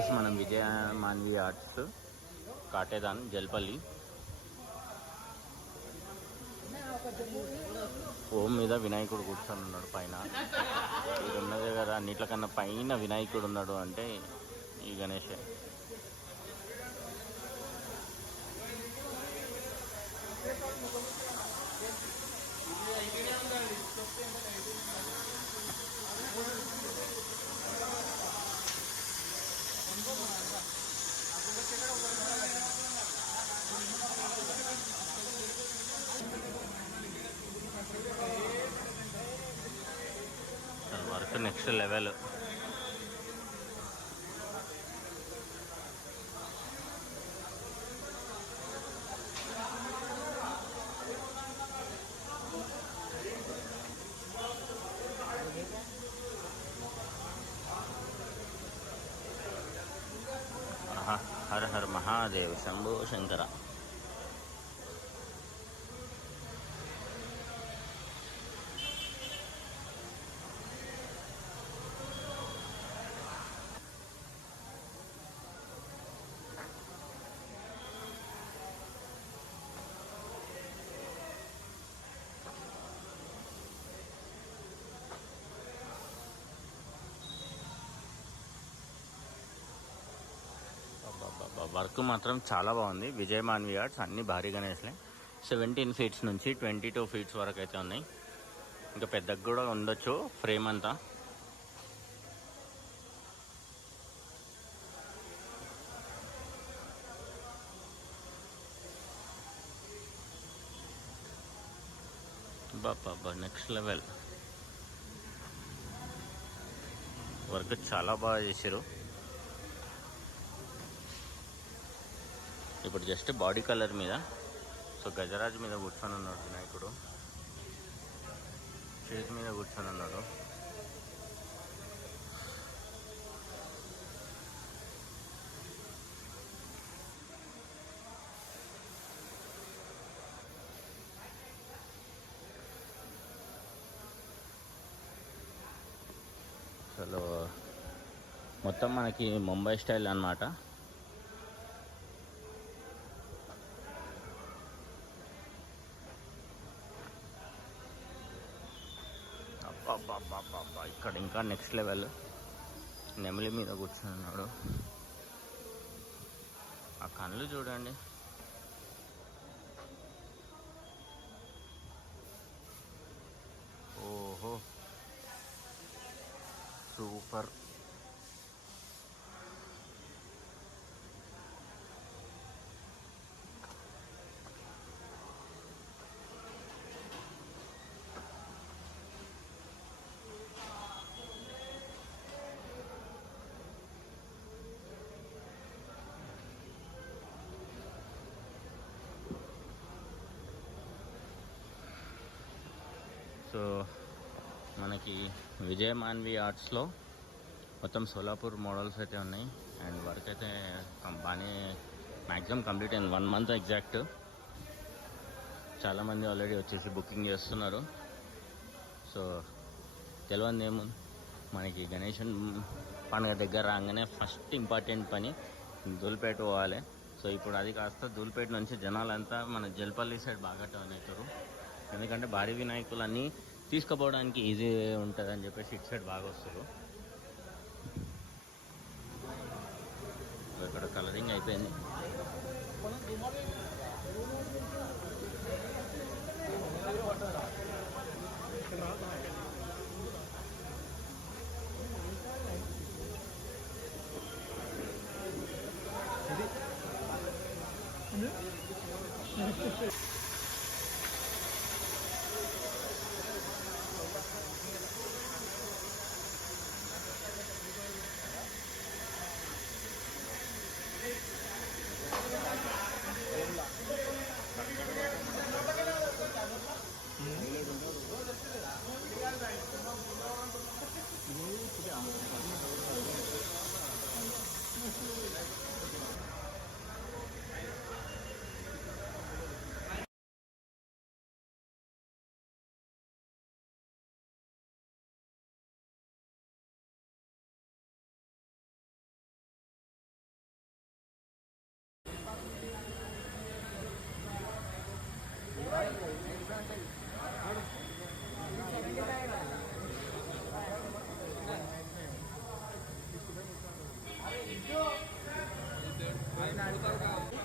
వచ్చేసి మనం విజయ మాన్వి ఆర్ట్స్ కాటేదాన్ జల్పల్లి. ఓం మీద వినాయకుడు కూర్చొని ఉన్నాడు పైన. ఇది ఉన్నదే కదా అన్నిట్లకన్నా పైన వినాయకుడు ఉన్నాడు అంటే ఈ గణేషే. Work next level. Har Har Mahadev Shambho Shankara. Work మాత్రం చాలా బాగుంది. విజయ్ మాన్వి ఆర్ట్స్ అన్ని భారీ గణేష్లే. 17 ఫీట్స్ నుంచి 22 ఫీట్స్ వరకు అయితే ఉన్నాయి. ఇంకా పెద్దగా కూడా ఉండొచ్చు ఫ్రేమ్ అంతా. బాబా నెక్స్ట్ లెవెల్ వర్క్ చాలా బాగా చేశారు. ఇప్పుడు జస్ట్ బాడీ కలర్ మీద. సో గజరాజు మీద కూర్చొని ఉన్నాడు వినాయకుడు, చేతి మీద కూర్చొని ఉన్నాడు. అసలు మొత్తం మనకి ముంబై స్టైల్ అన్నమాట. అబ్బా ఇక్కడ ఇంకా నెక్స్ట్ లెవెల్. నెమలి మీద కూర్చొని ఉన్నాడు. ఆ కళ్ళు చూడండి. ఓహో సూపర్. సో మనకి విజయ్ మాన్వి ఆర్ట్స్లో మొత్తం సోలాపూర్ మోడల్స్ అయితే ఉన్నాయి. అండ్ వర్క్ అయితే బాగానే మ్యాక్సిమం కంప్లీట్ అయింది. 1 మంత్ ఎగ్జాక్ట్. చాలామంది ఆల్రెడీ వచ్చేసి బుకింగ్ చేస్తున్నారు. సో తెలియదు ఏముంది, మనకి గణేశన్ పండుగ దగ్గర రాగానే ఫస్ట్ ఇంపార్టెంట్ పని ధూల్పేట పోవాలి. సో ఇప్పుడు అది కాస్త ధూల్పేట నుంచి జనాలంతా మన జల్పల్లి సైడ్ బాగా టర్న్ అవుతారు. ఎందుకంటే భారీ వినాయకులన్నీ తీసుకుపోవడానికి ఈజీ ఉంటుంది అని చెప్పేసి ఇటు సైడ్ బాగా వస్తారు. ఇక్కడ కలరింగ్ అయిపోయింది. పోతారు